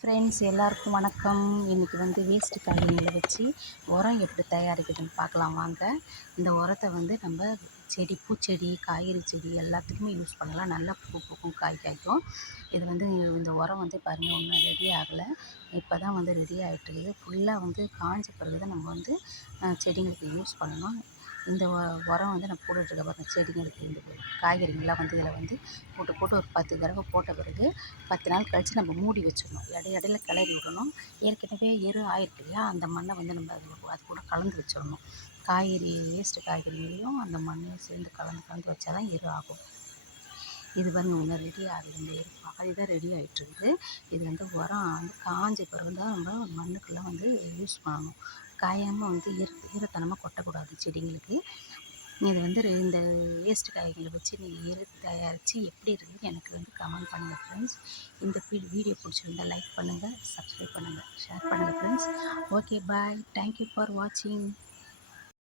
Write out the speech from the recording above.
Friends எல்லாருக்கும் வணக்கம். இன்றைக்கி வந்து வேஸ்ட்டு காய்கறிகளை வச்சு உரம் எப்படி தயாரிக்கிறதுன்னு பார்க்கலாம் வாங்க. இந்த உரத்தை வந்து நம்ம செடி பூச்செடி காய்கறி செடி எல்லாத்துக்குமே யூஸ் பண்ணலாம். நல்லா பூ பூக்கும் காய் காய்க்கும். இது வந்து இந்த உரம் வந்து பாருங்கள் ஒன்றும் ரெடி ஆகலை. இப்போ தான் வந்து ரெடி ஆகிட்டு இருக்குது. ஃபுல்லாக வந்து காஞ்ச பிறகு தான் நம்ம வந்து செடிங்களுக்கு யூஸ் பண்ணணும். இந்த உரம் வந்து நான் போட்டுட்ருக்கேன் பாருங்கள் செடிங்களுக்கு இந்த காய்கறிங்கள்லாம் வந்து இதில் வந்து போட்டு போட்டு ஒரு பத்து தடவை போட்ட பிறகு பத்து நாள் கழித்து நம்ம மூடி வச்சிடணும். இடை இடையில கிளறி விடணும். ஏற்கனவே எரு ஆயிருக்கு இல்லையா? அந்த மண்ணை வந்து நம்ம அதில் அது கூட கலந்து வச்சிடணும். காய்கறி வேஸ்ட்டு காய்கறிகளையும் அந்த மண்ணையும் சேர்ந்து கலந்து கலந்து வச்சா தான் எரு ஆகும். இது பாருங்க ஒன்று ரெடி ஆகுது இந்த எரு பாதி தான் ரெடி இது வந்து உரம் வந்து காஞ்ச பிறகு தான் நம்ம மண்ணுக்கெல்லாம் வந்து யூஸ் பண்ணணும். காயாமல் வந்து ஈர ஈரத்தனமாக கொட்டக்கூடாது செடிங்களுக்கு. இது வந்து இந்த வேஸ்ட் காய்களை வச்சு நீங்கள் ஈர தயாரித்து எப்படி இருக்குதுன்னு எனக்கு வந்து கமெண்ட் பண்ணுங்கள் ஃப்ரெண்ட்ஸ் இந்த வீடியோ பிடிச்சிருந்தா லைக் பண்ணுங்கள் சப்ஸ்கிரைப் பண்ணுங்கள் ஷேர் பண்ணுங்கள் friends okay bye thank you for வாட்சிங்